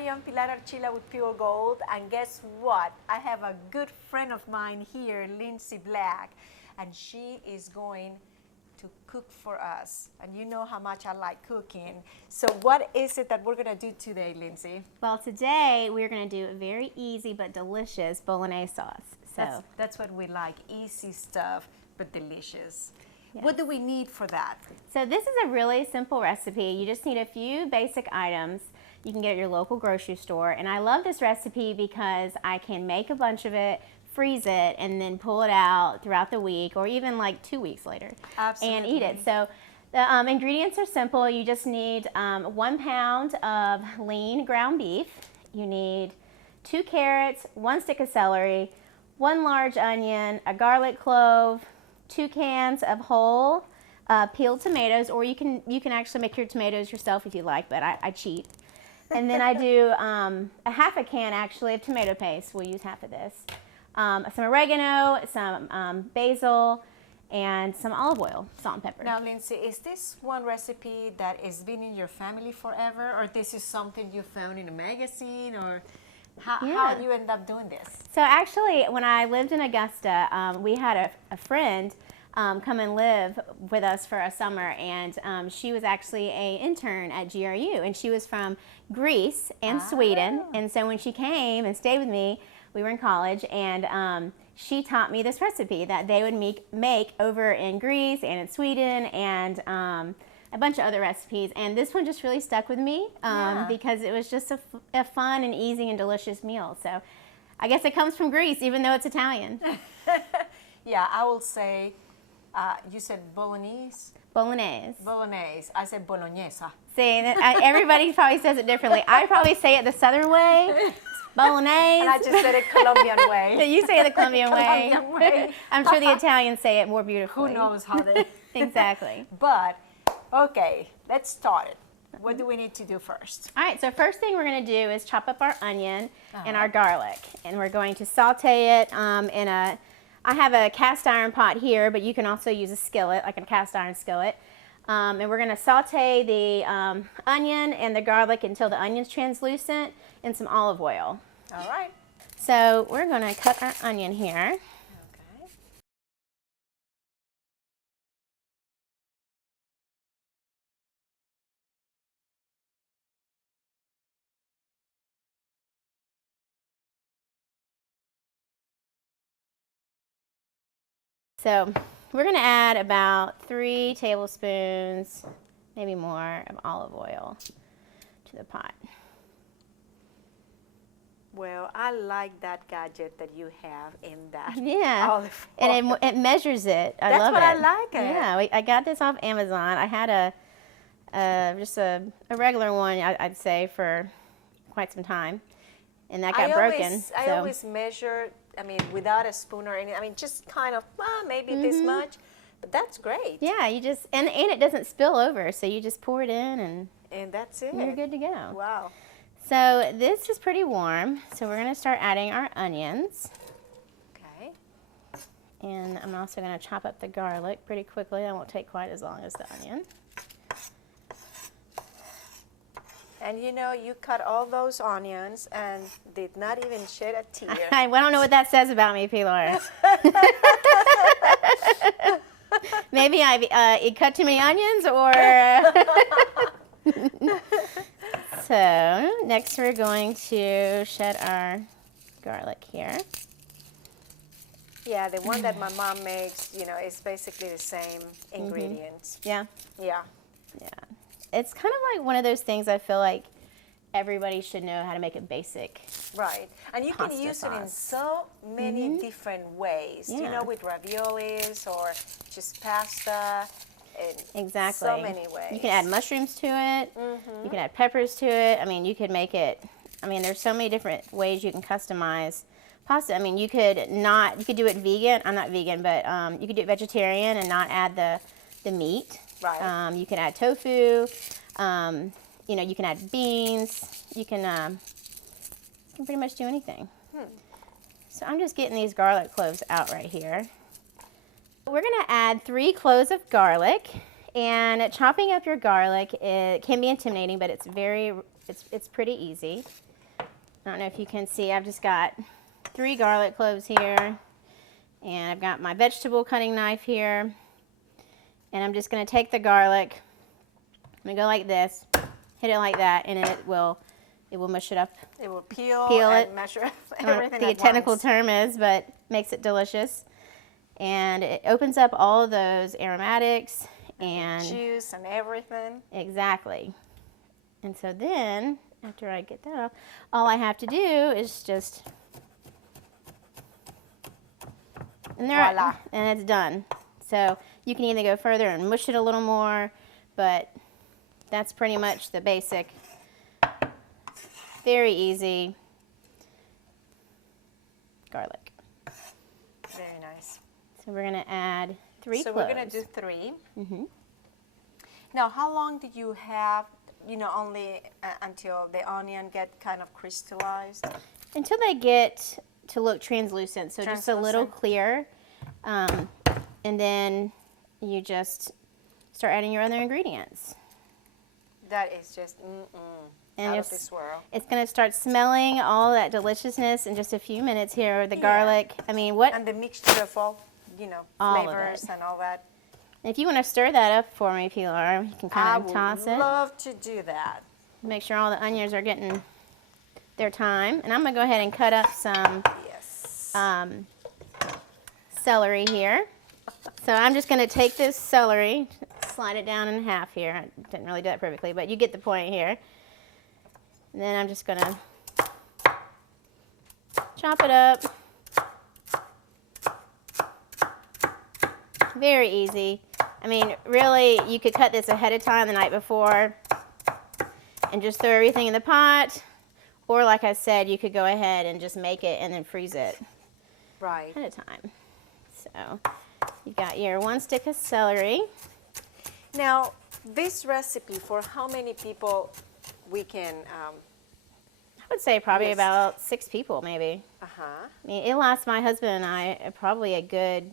everybody, I'm Pilar Archila with Pure Gold, and guess what? I have a good friend of mine here, Lindsay Black, and she is going to cook for us. And you know how much I like cooking. So what is it that we're gonna do today, Lindsay? Well, today we're gonna do a very easy but delicious Bolognese sauce. So that's what we like, easy stuff, but delicious. Yes. What do we need for that? So this is a really simple recipe. You just need a few basic items. You can get at your local grocery store. And I love this recipe because I can make a bunch of it, freeze it, and then pull it out throughout the week or even like 2 weeks later. Absolutely. And eat it. So the ingredients are simple. You just need 1 pound of lean ground beef. You need 2 carrots, 1 stick of celery, 1 large onion, a garlic clove, 2 cans of whole peeled tomatoes, or you can actually make your tomatoes yourself if you like, but I cheat. And then I do a half a can actually of tomato paste. We'll use half of this. Some oregano, some basil, and some olive oil, salt and pepper. Now, Lindsay, is this one recipe that has been in your family forever, or this is something you found in a magazine, or how you end up doing this? So actually, when I lived in Augusta, we had a friend come and live with us for a summer, and she was actually an intern at GRU, and she was from Greece and Sweden. And so when she came and stayed with me, we were in college, and she taught me this recipe that they would make over in Greece and in Sweden, and a bunch of other recipes. And this one just really stuck with me because it was just a fun and easy and delicious meal. So I guess it comes from Greece, even though it's Italian. Yeah, I will say, you said Bolognese? Bolognese. Bolognese. I said Bolognese. See, everybody probably says it differently. I probably say it the Southern way, Bolognese. And I just said it Colombian way. You say it the Colombian way. Colombian way. I'm sure the Italians say it more beautifully. Who knows how they... Exactly. But, okay, let's start it. What do we need to do first? All right, so first thing we're going to do is chop up our onion and our garlic. And we're going to saute it in a... I have a cast iron pot here, but you can also use a skillet, like a cast iron skillet. And we're going to saute the onion and the garlic until the onion's translucent in some olive oil. All right. So we're going to cut our onion here. Okay. So we're going to add about 3 tablespoons, maybe more, of olive oil to the pot. Well, I like that gadget that you have in that olive oil. And it measures it. I That's love what it. I like it. Yeah, I got this off Amazon. I had just a regular one, I'd say, for quite some time. And that got broken. I always measure, I mean, without a spoon or anything. I mean, just kind of, maybe this much. But that's great. Yeah, you just, and it doesn't spill over. So you just pour it in and that's it. You're good to go. Wow. So this is pretty warm. So we're going to start adding our onions. Okay. And I'm also going to chop up the garlic pretty quickly. That won't take quite as long as the onion. And you know, you cut all those onions and did not even shed a tear. I don't know what that says about me, Pilar. Maybe I cut too many onions, or... So next we're going to shed our garlic here. Yeah, the one that my mom makes, you know, is basically the same ingredients. Yeah. Yeah. Yeah. It's kind of like one of those things I feel like everybody should know how to make a basic Right. And you can use it in so many different ways. Yeah. You know, with raviolis or just pasta. Exactly. So many ways. You can add mushrooms to it. You can add peppers to it. I mean, you could make it, I mean, there's so many different ways you can customize pasta. I mean, you could do it vegan. I'm not vegan, but you could do it vegetarian and not add the meat. Right. You can add tofu. You know, you can add beans. You can pretty much do anything. So I'm just getting these garlic cloves out right here. We're going to add 3 cloves of garlic, and chopping up your garlic, it can be intimidating, but it's pretty easy. I don't know if you can see, I've just got 3 garlic cloves here, and I've got my vegetable cutting knife here, and I'm just going to take the garlic, I'm going to go like this, hit it like that, and it will mush it up. It will peel it. and measure I don't know everything what the at technical once. term is, but makes it delicious. And it opens up all of those aromatics and juice and everything. Exactly. And so then, after I get that off, all I have to do is just, and Voila. and it's done. So you can either go further and mush it a little more, but that's pretty much the basic. Very easy garlic. Very nice. So we're going to add 3 So cloves. we're going to do 3. Mm-hmm. Now, how long do you have, only until the onion get kind of crystallized? Until they get to look translucent, so just a little clear. And then you just start adding your other ingredients. That is just And out of this world. It's going to start smelling all that deliciousness in just a few minutes here. The garlic, I mean, what? And the mixture of all, All of flavors it. and all that. If you want to stir that up for me, Pilar, you can kind of toss it. I would love to do that. Make sure all the onions are getting their time. And I'm going to go ahead and cut up some celery here. So I'm just going to take this celery, slide it down in half here. I didn't really do that perfectly, but you get the point here. And then I'm just going to chop it up. Very easy. I mean, really, you could cut this ahead of time the night before and just throw everything in the pot. Or like I said, you could go ahead and just make it and then freeze it Right. ahead of time. So you've got your 1 stick of celery. Now, this recipe, for how many people we can, I would say probably Yes. about 6 people maybe. I mean, it lasts my husband and I probably a good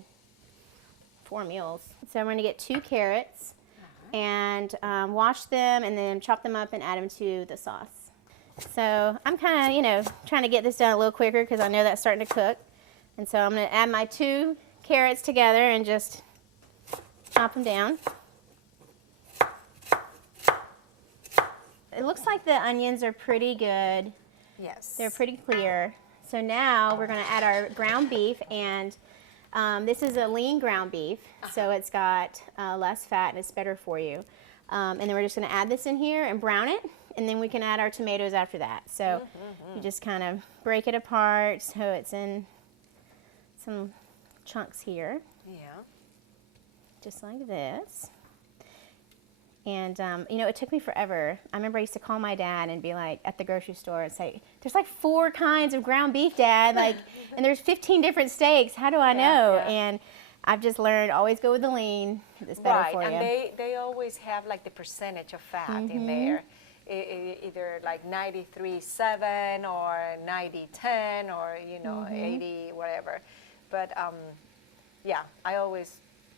4 meals. So I'm going to get 2 carrots and wash them and then chop them up and add them to the sauce. So I'm kind of, trying to get this done a little quicker because I know that's starting to cook. And so I'm going to add my 2 carrots together and just chop them down. It looks like the onions are pretty good. yes. They're pretty clear. So now we're going to add our ground beef, and this is a lean ground beef, so it's got less fat and it's better for you. And then we're just going to add this in here and brown it, and then we can add our tomatoes after that. So you just kind of break it apart so it's in some chunks here, Yeah. just like this. And, it took me forever. I remember I used to call my dad and be like, at the grocery store and say, there's like 4 kinds of ground beef, Dad, and there's 15 different steaks. How do I know? Yeah. And I've just learned, always go with the lean. It's better for you. And they always have like the percentage of fat in there. Either like 93.7 or 90.10 or, 80, whatever. But, yeah, I always...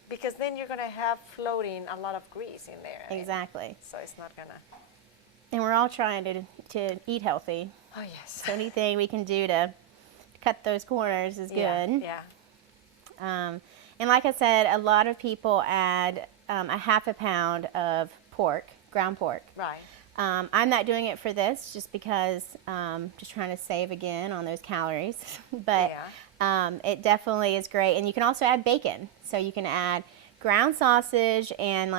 Because then you're going to have floating a lot of grease in there. Exactly. So it's not going to... And we're all trying to eat healthy. Oh, yes. So anything we can do to cut those corners is good. Yeah. And like I said, a lot of people add a half a pound of pork, ground pork. Right. I'm not doing it for this just because just trying to save again on those calories. But it definitely is great. And you can also add bacon. So you can add ground sausage and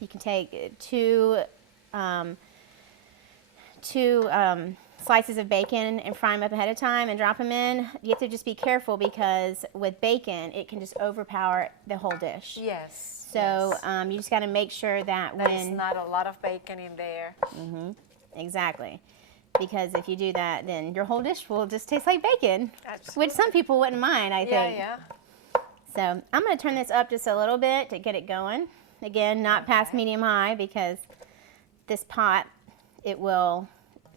you can take two slices of bacon and fry them up ahead of time and drop them in. You have to just be careful because with bacon, it can just overpower the whole dish. Yes. So you just got to make sure that There's not a lot of bacon in there. Exactly. Because if you do that, then your whole dish will just taste like bacon, Absolutely. which some people wouldn't mind, I think. Yeah. So I'm going to turn this up just a little bit to get it going. Again, not past medium high because this pot, it will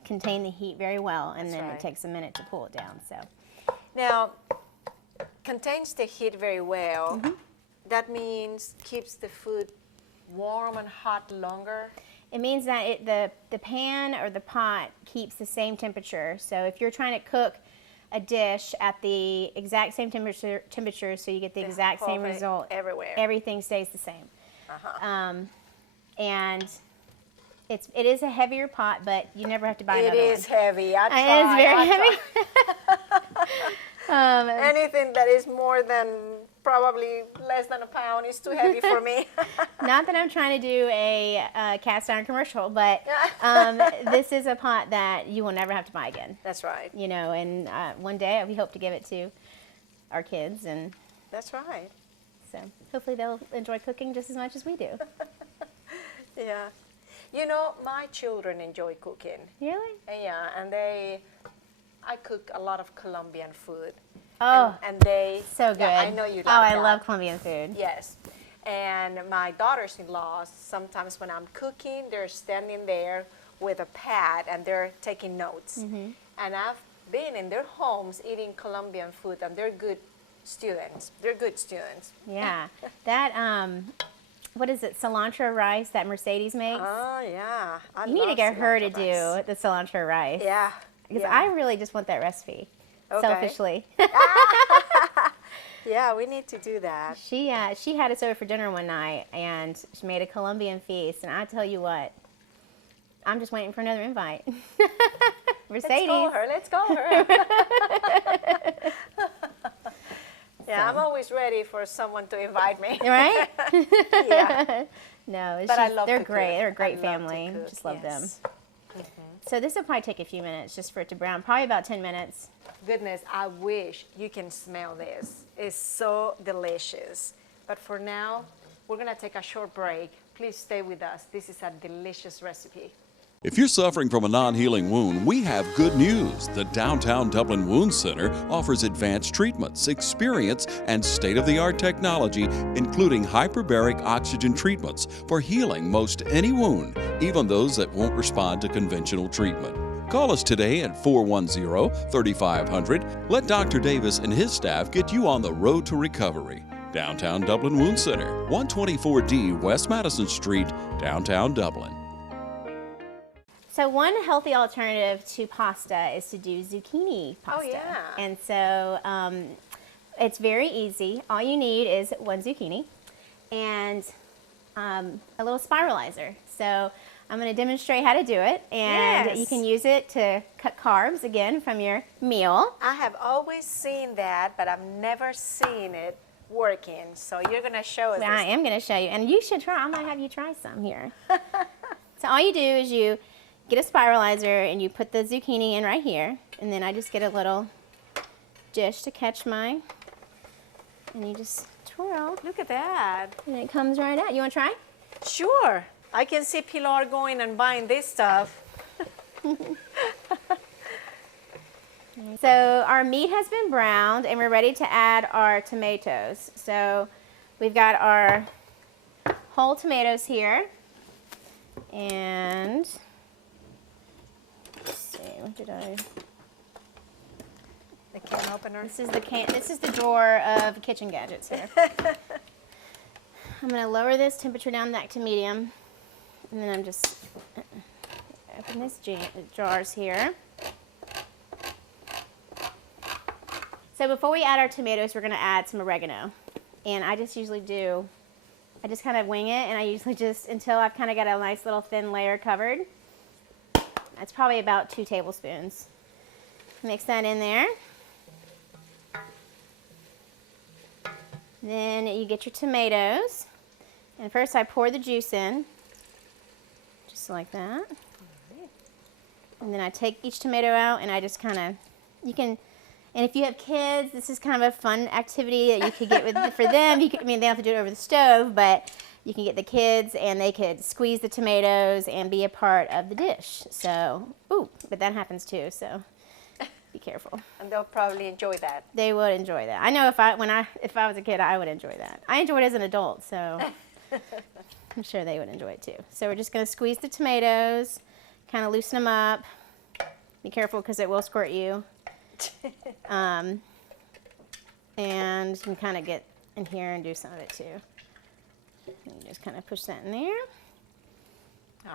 contain the heat very well, and then it takes a minute to pull it down. So Now, contains the heat very well. That means keeps the food warm and hot longer. It means that the pan or the pot keeps the same temperature. So if you're trying to cook a dish at the exact same temperature so you get the exact same result everywhere, everything stays the same. And it is a heavier pot, but you never have to buy another one. It is heavy. I try. It is very heavy. Anything that is more than probably less than a pound is too heavy for me. Not that I'm trying to do a cast iron commercial, but this is a pot that you will never have to buy again. That's right. You know, and one day we hope to give it to our kids, and that's right. So hopefully they'll enjoy cooking just as much as we do. Yeah. You know, my children enjoy cooking. Really? Yeah, and I cook a lot of Colombian food. Oh, and they so good. Yeah, I know you like that. I love Colombian food. Yes. And my daughters-in-law, sometimes when I'm cooking, they're standing there with a pad and they're taking notes. And I've been in their homes eating Colombian food, and they're good students. They're good students. Yeah. That, what is it, cilantro rice that Mercedes makes? Oh, yeah. You need to get her to do the cilantro rice. Yeah. Because I really just want that recipe, selfishly. Yeah, we need to do that. She had us over for dinner one night, and she made a Colombian feast, and I tell you what, I'm just waiting for another invite. Mercedes. Let's call her. Yeah, I'm always ready for someone to invite me. Right? Yeah. No, they're great. They're a great family. Just love them. So this will probably take a few minutes just for it to brown, probably about 10 minutes. Goodness, I wish you can smell this. It's so delicious. But for now, we're going to take a short break. Please stay with us. This is a delicious recipe. If you're suffering from a non-healing wound, we have good news. The Downtown Dublin Wound Center offers advanced treatments, experience, and state-of-the-art technology, including hyperbaric oxygen treatments for healing most any wound, even those that won't respond to conventional treatment. Call us today at 410-3500. Let Dr. Davis and his staff get you on the road to recovery. Downtown Dublin Wound Center, 124D West Madison Street, downtown Dublin. So one healthy alternative to pasta is to do zucchini pasta. Oh, yeah. And so it's very easy. All you need is one zucchini and a little spiralizer. So I'm going to demonstrate how to do it, and you can use it to cut carbs, again, from your meal. I have always seen that, but I've never seen it working. So you're going to show us. I am going to show you, and you should try. I might have you try some here. So all you do is you get a spiralizer and you put the zucchini in right here, and then I just get a little dish to catch mine, and you just twirl. Look at that. And it comes right out. You want to try? Sure. I can see Pilar going and buying this stuff. So our meat has been browned, and we're ready to add our tomatoes. So we've got our whole tomatoes here, and let's see, what did I? The can opener. This is the can. This is the drawer of kitchen gadgets here. I'm going to lower this temperature down back to medium, and then I'm just open this jars here. So before we add our tomatoes, we're going to add some oregano, and I just usually do. I just kind of wing it, and I usually just until I've kind of got a nice little thin layer covered. That's probably about 2 tablespoons. Mix that in there. Then you get your tomatoes, and first I pour the juice in, just like that. And then I take each tomato out, and I just kind of, you can, and if you have kids, this is kind of a fun activity that you could get with for them. You could, I mean, they don't have to do it over the stove, but you can get the kids, and they could squeeze the tomatoes and be a part of the dish. So, ooh, but that happens too, so be careful. And they'll probably enjoy that. They would enjoy that. I know if I was a kid, I would enjoy that. I enjoy it as an adult, so I'm sure they would enjoy it too. So we're just going to squeeze the tomatoes, kind of loosen them up. Be careful because it will squirt you. And you can kind of get in here and do some of it too. And you just kind of push that in there. All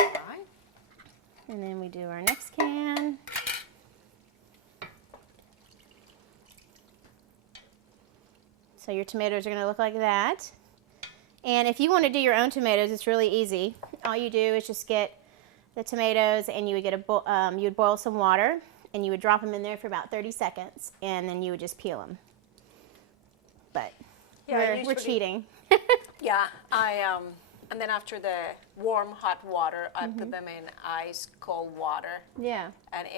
And then we do our next can. So your tomatoes are going to look like that. And if you want to do your own tomatoes, it's really easy. All you do is just get the tomatoes, and you would get you would boil some water, and you would drop them in there for about 30 seconds, and then you would just peel them. But Yeah, we're cheating. Yeah, and then after the warm hot water, I put them in ice cold water. Yeah. And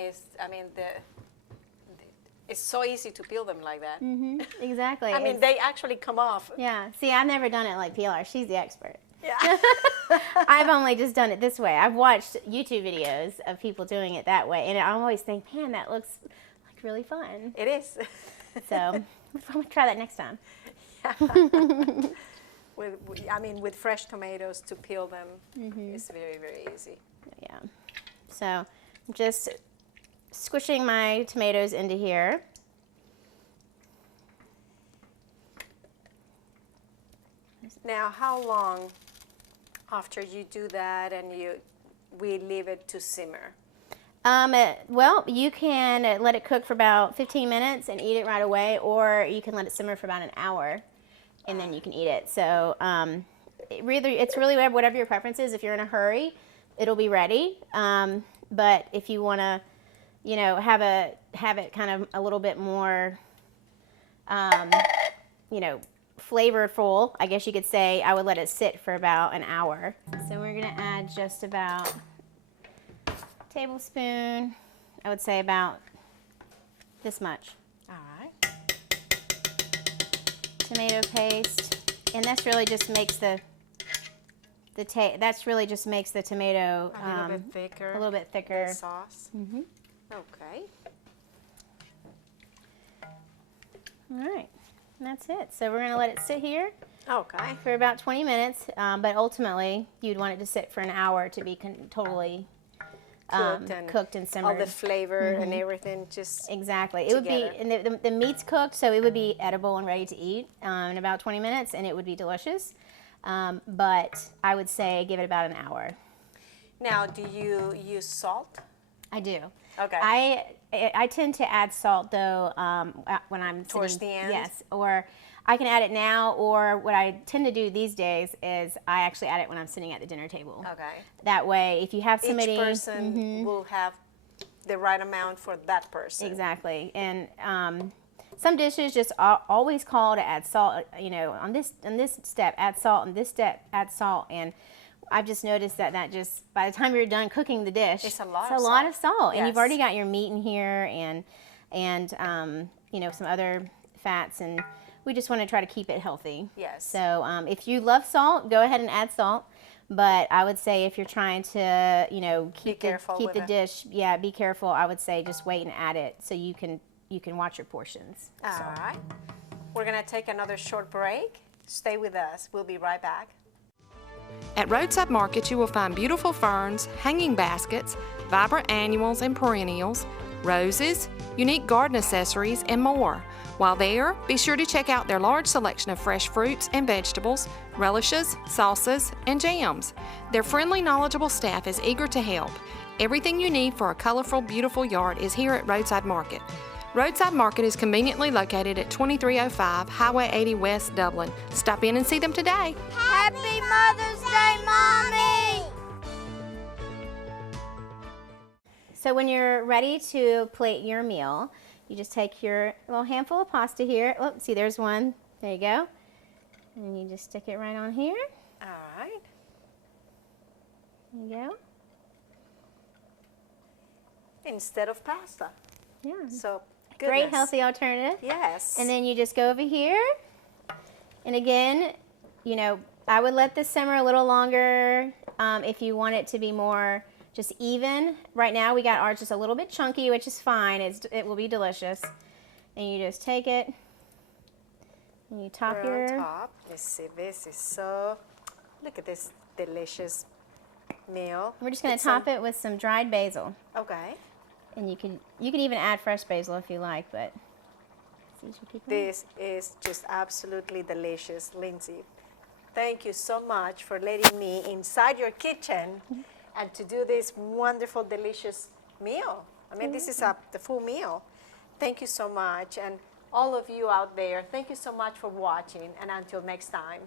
it's so easy to peel them like that. Exactly. I mean, they actually come off. Yeah. See, I've never done it like Pilar. She's the expert. Yeah. I've only just done it this way. I've watched YouTube videos of people doing it that way, and I always think, man, that looks like really fun. It is. So I'm gonna try that next time. With fresh tomatoes to peel them, it's very, very easy. Yeah. So I'm just squishing my tomatoes into here. Now, how long after you do that and we leave it to simmer? Well, you can let it cook for about 15 minutes and eat it right away, or you can let it simmer for about an hour and then you can eat it. So it's really whatever your preference is. If you're in a hurry, it'll be ready. But if you want to, have it kind of a little bit more, flavorful, I guess you could say, I would let it sit for about an hour. So we're gonna add just about a tablespoon, I would say about this much. All right. Tomato paste, and that's really just makes the tomato A little bit thicker. A little bit thicker. The sauce. Okay. All right, and that's it. So we're gonna let it sit here Okay. for about 20 minutes, but ultimately you'd want it to sit for an hour to be totally cooked and simmered. All the flavor and everything just Exactly. It would be, together. and the meat's cooked, so it would be edible and ready to eat in about 20 minutes, and it would be delicious. But I would say give it about an hour. Now, do you use salt? I do. Okay. I tend to add salt though when I'm Towards the end? Yes, or I can add it now, or what I tend to do these days is I actually add it when I'm sitting at the dinner table. Okay. That way, if you have somebody, Each person will have the right amount for that person. Exactly, and some dishes just always call to add salt. On this step add salt, and this step add salt, and I've just noticed that just by the time you're done cooking the dish, It's a lot of of salt, and you've Yes. already got your meat in here and some other fats, and we just want to try to keep it healthy. Yes. So if you love salt, go ahead and add salt. But I would say if you're trying to, keep careful the with it. dish, be careful. I would say just wait and add it so you can watch your portions. All right. We're going to take another short break. Stay with us. We'll be right back. At Roadside Market, you will find beautiful ferns, hanging baskets, vibrant annuals and perennials, roses, unique garden accessories, and more. While there, be sure to check out their large selection of fresh fruits and vegetables, relishes, salsas, and jams. Their friendly, knowledgeable staff is eager to help. Everything you need for a colorful, beautiful yard is here at Roadside Market. Roadside Market is conveniently located at 2305 Highway 80 West, Dublin. Stop in and see them today. Happy Mother's Day, Mommy! So when you're ready to plate your meal, you just take your little handful of pasta here. Oh, see, there's one. There you go. And you just stick it right on here. All right. There you go. Instead of pasta. Yeah. So, Great goodness. healthy alternative. Yes. And then you just go over here. And again, I would let this simmer a little longer if you want it to be more just even. Right now we got ours just a little bit chunky, which is fine. It will be delicious. And you just take it and you top We're your... on top. Let's see, this is so, look at this delicious meal. We're just going It's to top it with some dried basil. Okay. And you can even add fresh basil if you like, but see what you keep on. This is just absolutely delicious, Lindsay. Thank you so much for letting me inside your kitchen and to do this wonderful, delicious meal. I mean, this is the full meal. Thank you so much. And all of you out there, thank you so much for watching. And until next time.